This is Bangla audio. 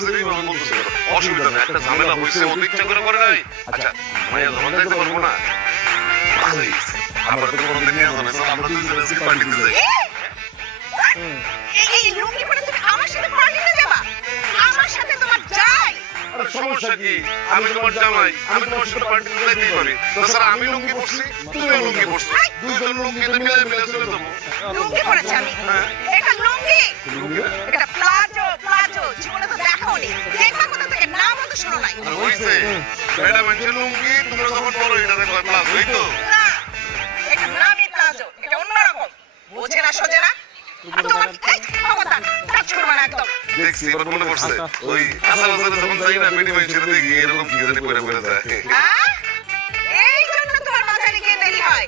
রোজের এইভাবে বলতেছে কেন? অসুবিধা নেই, একটা ঝামেলা হয়েছে, ও তো ইচ্ছা করে করে নাই। আচ্ছা মাইয়া যখন যাইতে পারবো না, ভালোই হয়েছে। আমরা তো কোনোদিন নিয়ে যাবো না, চল আমরা দুজনে আজকে পার্টিতে যাই। এই লুঙ্গি পরে তুমি আমার সাথে পার্টিতে যাবা? আমার সাথে তোমার যাই? আরে সমস্যা কি? আমি তোমার জামাই, আমি তোমার সাথে পার্টিতে যাইতেই পারি। তাছাড়া আমি লুঙ্গি পরছি, তুমিও লুঙ্গি পরছো, দুইজন লুঙ্গিতে মিলে মিলে চলে যাবো। লুঙ্গি পরেছি আমি? হ্যাঁ। এটা লুঙ্গি? লুঙ্গি? এটা প্লাজো, প্লাজো। জীবনে তো দেখাওনি। দেখবা কোথা থেকে? নামও তো শোনো নাই। আর হইছে, এটা মানুষের লুঙ্গি, তোমরা যখন বলো এটাতে কয় প্লাজো, এই তো? না, এটা নামই প্লাজো। এটা অন্যরকম। বোঝে না, সোজে না। আর তোমার এই ক্ষমতা, কাজ করবে না একদম। দেখছি এবার মনে পড়ছে, ওই কাঁচা বাজারে যখন যাই না, বেটি মানুষের দেখি এরকম কি জানি পরে পরে যায়। হ্যাঁ? এই জন্য তোমার বাজারে গিয়ে দেরি হয়।